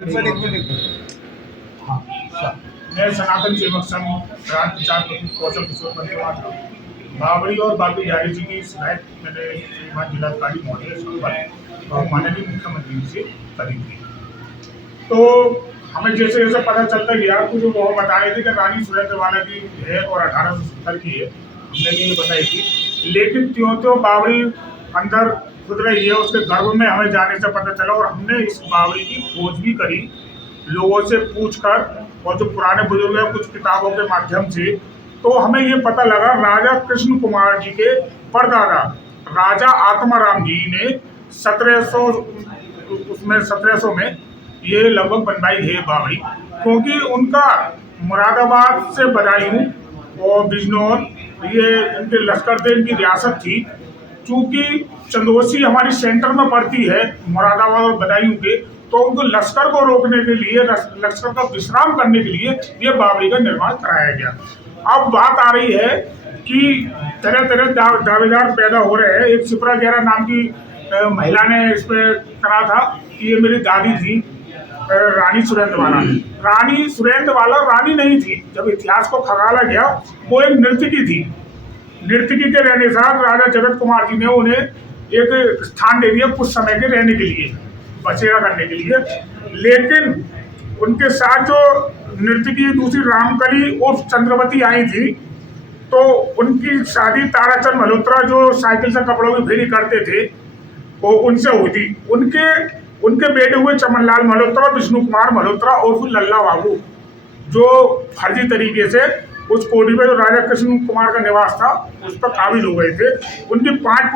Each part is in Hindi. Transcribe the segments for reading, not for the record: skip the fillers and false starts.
मैं सनातन सेवक संघ प्रांत प्रचार प्रमुख कौशल किशोर पंचवा था। बाबरी और बाबी बिहारी जी की शिकायत मैंने श्रीमान जिलाधिकारी महोदय संपर्क और माननीय मुख्यमंत्री से करी थी। तो हमें जैसे जैसे पता चलता गया कुछ वो बता रहे थे कि रानी सुरेंद्रवाला की है और 1870 की है, हमने भी ये बताई थी। लेकिन त्यों त्यों बाबरी अंदर खुद रही है, उसके गर्भ में हमें जाने से पता चला और हमने इस बाबरी की खोज भी करी लोगों से पूछकर और जो पुराने बुजुर्ग हैं कुछ किताबों के माध्यम से। तो हमें ये पता लगा राजा कृष्ण कुमार जी के परदादा राजा आत्माराम जी ने 1700 में ये लगभग बनवाई है बावड़ी, क्योंकि उनका मुरादाबाद से बदायूं और बिजनौर ये इनके लश्कर थे, इनकी रियासत थी। चूंकि चंदोसी हमारी सेंटर में पड़ती है मुरादाबाद और बदायूं के, तो उनको लश्कर को रोकने के लिए, लश्कर का विश्राम करने के लिए ये बावड़ी का निर्माण कराया गया। अब बात आ रही है कि तरह तरह दावेदार पैदा हो रहे हैं। एक शिप्रा गेरा नाम की महिला ने इस पे करा था कि ये मेरी दादी थी रानी सुरेंद्रवाला। रानी सुरेंद्रवाला रानी नहीं थी, जब इतिहास को खंगाला गया वो एक नर्तकी थी। नर्तकी के रहने साथ राजा जगत कुमार जी ने उन्हें एक स्थान दे दिया कुछ समय के रहने के लिए, बसेरा करने के लिए। लेकिन उनके साथ जो नर्तकी दूसरी रामकली और चंद्रवती आई थी, तो उनकी शादी ताराचंद मल्होत्रा जो साइकिल से कपड़ों की फेरी करते थे वो उनसे हुई थी। उनके बेटे हुए चमनलाल मल्होत्रा, विष्णु कुमार मल्होत्रा और फिर लल्ला बाबू, जो फर्जी तरीके से उस कोठी में जो राजा कृष्ण कुमार का निवास था उस पर काबिज हो गए थे। उनकी 5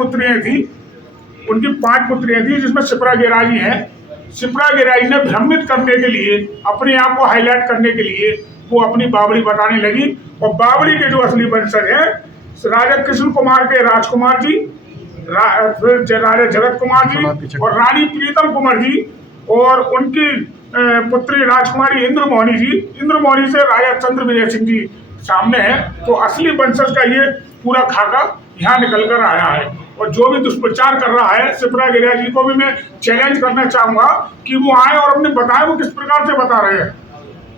पुत्रियां थी जिसमें शिप्रा गेराजी हैं। शिप्रा गेराजी ने भ्रमित करने के लिए, अपने आप को हाईलाइट करने के लिए वो अपनी बावड़ी बताने लगी। और बावड़ी के जो असली वंशज हैं राजा कृष्ण कुमार के राजकुमार जी, फिर राजा जगत कुमार जी और रानी प्रीतम कुमार जी और उनकी पुत्री राजकुमारी इंद्रमोहनी से राजा चंद्र विजय सिंह जी सामने है। तो असली वंशज का ये पूरा खाका यहाँ निकल कर आया है। और जो भी दुष्प्रचार कर रहा है शिप्रा गेरा जी को भी मैं चैलेंज करना चाहूंगा कि वो आए और अपने बताएं वो किस प्रकार से बता रहे हैं।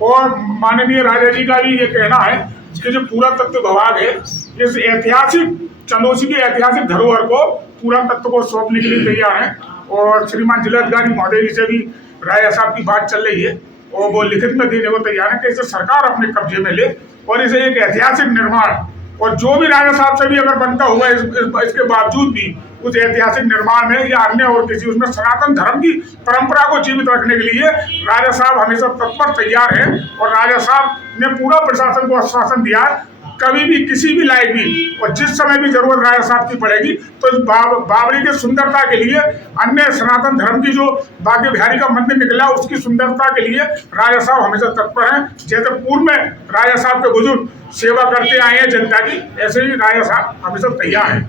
और माननीय राजा जी का भी ये कहना है कि जो पूरा तत्व विभाग है इस ऐतिहासिक चंदोसी की ऐतिहासिक धरोहर को पूरा तत्व को सौंपने के लिए तैयार है। और श्रीमान जिलाधिकारी महोदय जी से भी राजा साहब की बात चल रही है और वो लिखित में देने को तैयार है कि इसे सरकार अपने कब्जे में ले और इसे एक ऐतिहासिक निर्माण, और जो भी राजा साहब से भी अगर बनता हुआ इसके बावजूद भी उस ऐतिहासिक निर्माण में या अन्य और किसी उसमें सनातन धर्म की परंपरा को जीवित रखने के लिए राजा साहब हमेशा तत्पर तैयार है। और राजा साहब ने पूरा प्रशासन को आश्वासन दिया है कभी भी किसी भी लायक भी और जिस समय भी जरूरत राजा साहब की पड़ेगी तो इस बावड़ी की सुंदरता के लिए, अन्य सनातन धर्म की जो बागे बिहारी का मंदिर निकला उसकी सुंदरता के लिए राजा साहब हमेशा तत्पर हैं। जैसे पूर्व में राजा साहब के बुजुर्ग सेवा करते आए हैं जनता की, ऐसे ही राजा साहब हमेशा तैयार हैं।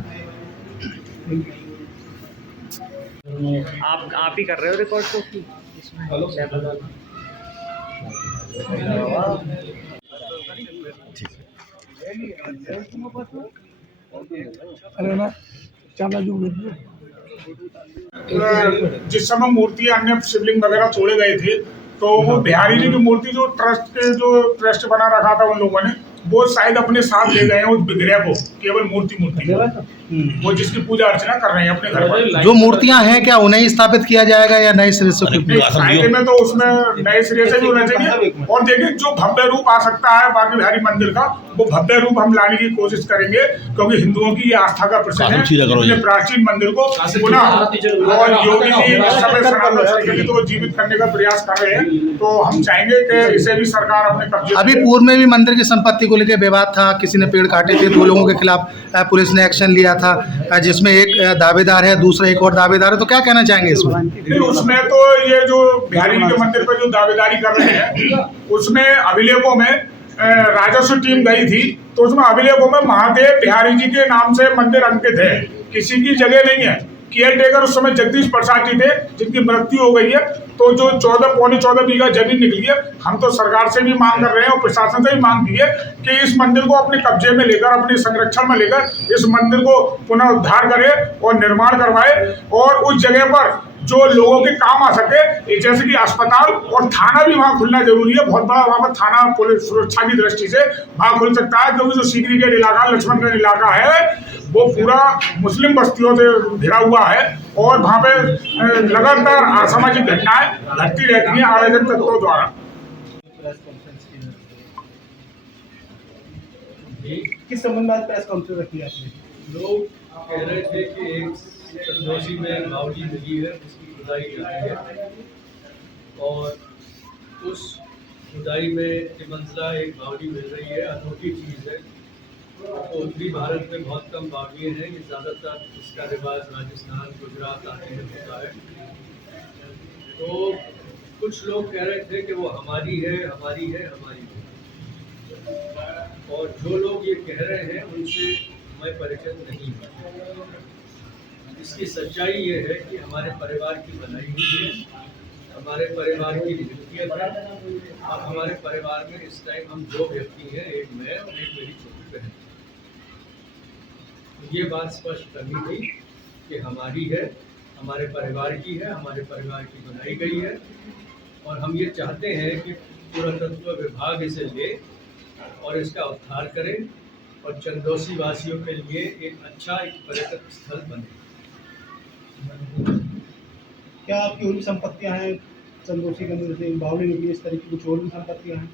आप ही कर रहे हो रिकॉर्ड को कि जिस समय मूर्ति अन्य शिवलिंग वगैरह तोड़े गए थे तो वो बिहारी जी की मूर्ति जो ट्रस्ट बना रखा था उन लोगों ने, वो शायद अपने साथ ले गए हैं उस विग्रह को, केवल मूर्ति वो जिसकी पूजा अर्चना कर रहे हैं अपने घर पर। जो मूर्तियां हैं क्या उन्हें स्थापित किया जाएगा या नए सिरे से? साहित्य में तो उसमें नए सिरे से भी होना चाहिए। और देखिए जो भव्य रूप आ सकता है बागे बिहारी मंदिर का, वो भव्य रूप हम लाने की कोशिश करेंगे, क्योंकि हिंदुओं की ये आस्था का प्रश्न है। अपने प्राचीन मंदिर को पुनः और योगी जी समय सनातन संस्कृति को जीवित करने का प्रयास कर रहे हैं, तो हम चाहेंगे कि इसे भी सरकार अपने कब्जे। अभी पूर्व में भी मंदिर की संपत्ति को लेकर विवाद था, किसी ने पेड़ काटे थे, 2 लोगों के खिलाफ पुलिस ने एक्शन लिया था, जिसमें एक दावेदार है, दूसरा एक और दावेदार है। तो क्या कहना चाहेंगे इसमें? उसमें तो ये जो बिहारी जी के मंदिर पर जो दावेदारी कर रहे हैं उसमें अभिलेखों में राजस्व टीम गई थी, तो उसमें अभिलेखों में महादेव बिहारी जी के नाम से मंदिर अंकित है, किसी की जगह नहीं है। केयर टेकर उस समय जगदीश प्रसाद जी थे जिनकी मृत्यु हो गई है। तो जो 14 बीघा जमीन निकली है, हम तो सरकार से भी मांग कर रहे हैं और प्रशासन से भी मांग की है कि इस मंदिर को अपने कब्जे में लेकर, अपने संरक्षण में लेकर इस मंदिर को पुनः उद्धार करे और निर्माण करवाए और उस जगह पर जो लोगों के काम आ सके, जैसे कि अस्पताल और थाना भी वहाँ खुलना जरूरी है। बहुत बड़ा वहाँ पर थाना पुलिस सुरक्षा की दृष्टि से वहाँ खुल सकता है, क्योंकि जो सीकरीगेट इलाका, लक्ष्मणगढ़ इलाका है, वो पूरा मुस्लिम बस्तियों से घिरा हुआ है और वहाँ पे लगातार असामाजिक घटनाएं घटती रहती हैं अराजक तत्वों द्वारा। किस संबंध में प्रेस कॉन्फ्रेंस रखी है आपने? लोग कह रहे थे कि एक चंदौसी में बावली मिली है, उसकी खुदाई जाती है और उस खुदाई में तिमंजला एक बावली मिल रही है। अनोखी चीज़ है। तो उत्तरी भारत में बहुत कम बावलियाँ हैं, ये ज़्यादातर इसका रिवाज राजस्थान, गुजरात आदि में होता है। तो कुछ लोग कह रहे थे कि वो हमारी है, हमारी है, हमारी है, और जो लोग ये कह रहे हैं उनसे मैं परिचित नहीं हूँ। इसकी सच्चाई ये है कि हमारे परिवार की बनाई हुई है, हमारे परिवार की मिल्कियत है। अब हमारे परिवार में इस टाइम हम 2 व्यक्ति हैं, एक मैं और एक मेरी छोटी बहन। ये बात स्पष्ट करनी थी कि हमारी है, हमारे परिवार की है, हमारे परिवार की बनाई गई है, और हम ये चाहते हैं कि पुरातत्व विभाग इसे ले और इसका उद्धार करें और चंदौसी वासियों के लिए एक अच्छा एक पर्यटक स्थल बने। क्या आपकी और भी संपत्तियां हैं चंदौसी के अंदर से बावली निकली, इस तरह की कुछ और भी संपत्तियां हैं?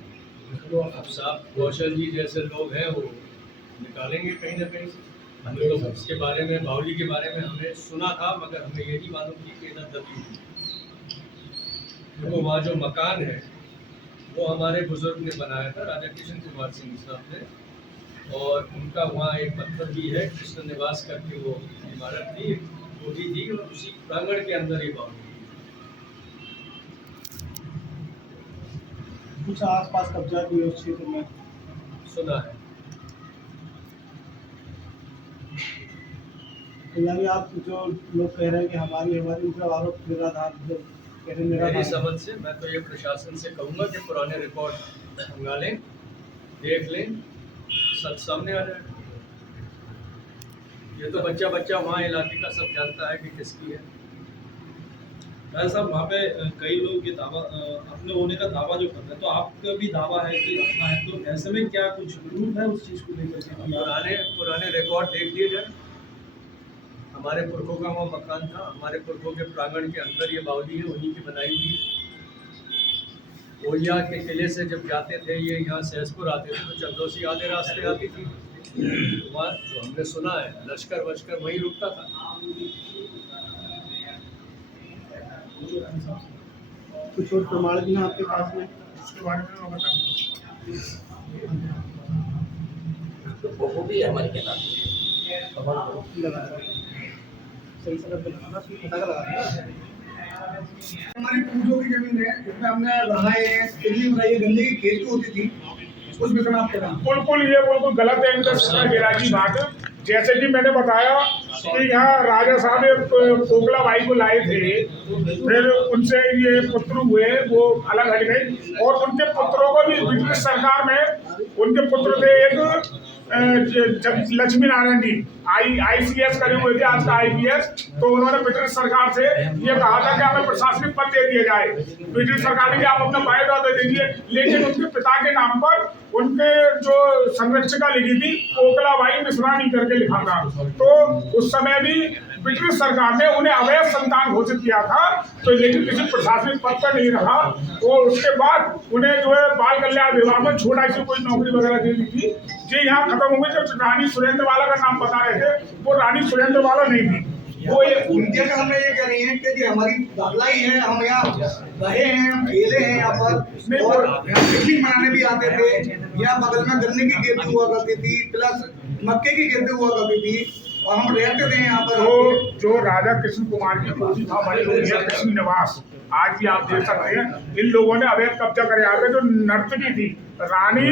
तो अब साहब कौशल जी जैसे लोग हैं वो निकालेंगे कहीं ना कहीं से। हमें तो इसके बारे में, बावली के बारे में हमने सुना था, मगर हमें ये नहीं मालूम थी कि इधर दबी हुई। तो वहाँ जो मकान है वो हमारे बुजुर्ग ने बनाया था, राजा किशन कुमार सिंह साहब ने, और उनका वहाँ एक पत्थर भी है, कृष्ण निवास करके वो इमारत थी, कोठी थी, और उसी प्रांगण के अंदर ये बावली कुछ आसपास कब्जा भी है उस क्षेत्र में सुना है। तो यानी आप जो लोग कह रहे हैं कि हमारी उनका आरोप निराधार कह रहे मेरी हैं। समझ से मैं तो ये प्रशासन से कहूँगा कि पुराने रिकॉर्ड मंगा लें, देख लें, सब सामने आ जाए। ये तो बच्चा बच्चा वहाँ इलाके का सब जानता है कि किसकी है। भाई साहब, वहाँ पे कई लोग ये दावा अपने होने का दावा जो करते हैं, तो आपका भी दावा है कि अपना है, तो ऐसे में क्या कुछ प्रूफ है उस चीज़ को लेकर के? पुराने रिकॉर्ड देख लिए जाए। हमारे पुरखों का वहाँ मकान था, हमारे पुरखों के प्रांगण के अंदर ये बावली है, उन्हीं की बनाई हुई है। ओलिया के किले से जब जाते थे ये यहाँ सहसपुर आते थे तो चंदौसी आधे रास्ते आती थी। वहाँ जो हमने सुना है लश्कर वश्कर वहीं रुकता था। कुछ और प्रमाण भी हैं आपके पास में? उसके बारे में मैं बताऊंगा। वो भी है हमारे के नाम। सही समय पे लगाना, पता लगाना। हमारी पूजों की जमीन है, जिसमें हमने लगाए हैं, तिल्ली बनाई है, गन्ने की खेती होती थी, उस विषय में आप क्या? बिल्कुल ये बिल्कुल गलत है इनका सिपरा की बात। जैसे कि मैंने बताया कि यहाँ राजा साहब एक कोकला बाई को लाए थे, फिर उनसे ये पुत्र हुए, वो अलग हट गए, और उनके पुत्रों को भी ब्रिटिश सरकार में उनके पुत्र थे एक लक्ष्मी नारायण जी, ICS करे हुए थे, आज का IPS। तो उन्होंने ब्रिटिश सरकार से ये कहा था कि हमें प्रशासनिक पद दे दिया जाए। ब्रिटिश सरकार ने आप अपना बायोडाटा दे दीजिए, लेकिन उनके पिता के नाम पर उनके जो संरक्षिका लिखी थी कोकलाबाई मिश्रानी करके लिखा था। तो उस समय भी ब्रिटिश सरकार ने उन्हें अवैध संतान घोषित किया था, तो लेकिन किसी प्रशासनिक पद पर नहीं रखा। और उसके बाद उन्हें जो है बाल कल्याण विभाग में छोटा सी कोई नौकरी वगैरह दे दी थी। ये यहाँ खत्म हो गई। जब रानी सुरेंद्र वाला का नाम बता रहे थे, वो रानी सुरेंद्र वाला नहीं थी, वो ये उनके का हमें ये कह रही है कि हमारी दादला ही है, हम यहाँ रहे हैं, हम खेले हैं यहाँ पर, और यहाँ पिकनिक मनाने भी आते थे। यहाँ बगल में गन्ने की खेती हुआ करती थी, प्लस मक्के की खेती हुआ करती थी, और हम रहते थे यहाँ पर। जो राजा कृष्ण कुमार की कोठी था हमारे कृष्ण निवास, आज भी आप देख सकते हैं, इन लोगों ने अवैध कब्जा कर यहाँ पे। जो नर्तकी थी रानी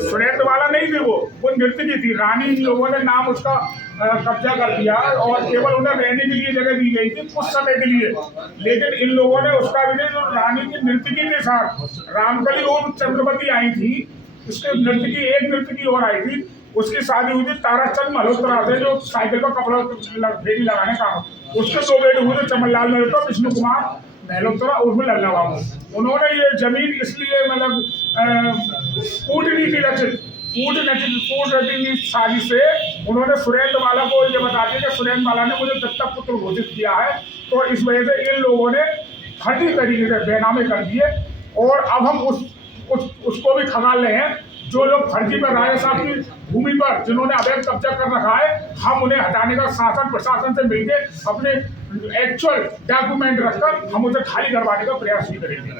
सुरेंद्र वाला नहीं थी, वो नर्तकी थी रानी। इन लोगों ने नाम उसका कब्जा कर दिया और केवल उन्हें रहने के लिए जगह दी गई थी कुछ समय के लिए। लेकिन इन लोगों ने उसका भी नहीं, जो रानी की नर्तकी के साथ रामकली और चंद्रवती आई थी, उसके नर्तकी एक नर्तकी और आई थी, उसकी शादी हुई थी ताराचंद मल्होत्रा से, जो साइकिल पर कपड़ा फेरी लगाने का उसके 2 बेटे हुए थे, चमनलाल मेहता, विष्णु कुमार मेहलोत्रा उर्फ लल्ला बाबू। उन्होंने ये जमीन इसलिए मतलब कूटनीति साजिश से उन्होंने सुरेंद्र वाला को ये बता दिया कि सुरेंद्र वाला ने मुझे दत्तक पुत्र घोषित किया है, तो इस वजह से इन लोगों ने फर्जी तरीके से बेनामे कर दिए। और अब हम उसको भी खंगाल रहे हैं, जो लोग फर्जी पर राजा साहब की भूमि पर जिन्होंने अवैध कब्जा कर रखा है, हम उन्हें हटाने का शासन प्रशासन से मिलकर अपने एक्चुअल डॉक्यूमेंट रखकर हम उसे खाली करवाने का प्रयास भी करेंगे।